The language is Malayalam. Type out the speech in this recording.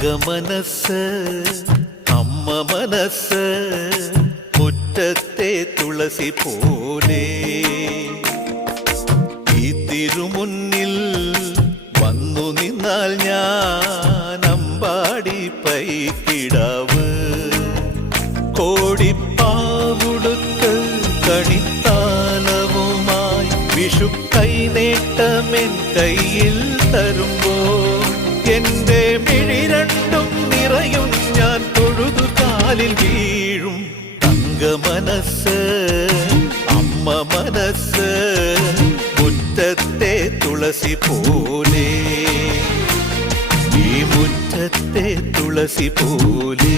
തങ്കമനസ് അമ്മ മനസ് മുറ്റത്തെ തുളസി പോലെ ഈ തിരുമുന്നിൽ വന്നു നിന്നാൽ ഞാൻ അമ്പാടി പൈക്കിടാവ് കോടിപ്പാവുടുത്ത് കണിത്താലവുമായി വിഷു കൈനേട്ടമെൻ കയ്യിൽ തരുമ്പോൾ എന്റെ മിഴി രണ്ടും നിറയും ഞാൻ തൊഴുതു കാലിൽ വീഴും തങ്കമനസ് അമ്മ മനസ് മുറ്റത്തെ തുളസി പോലെ ഈ മുറ്റത്തെ തുളസി പോലെ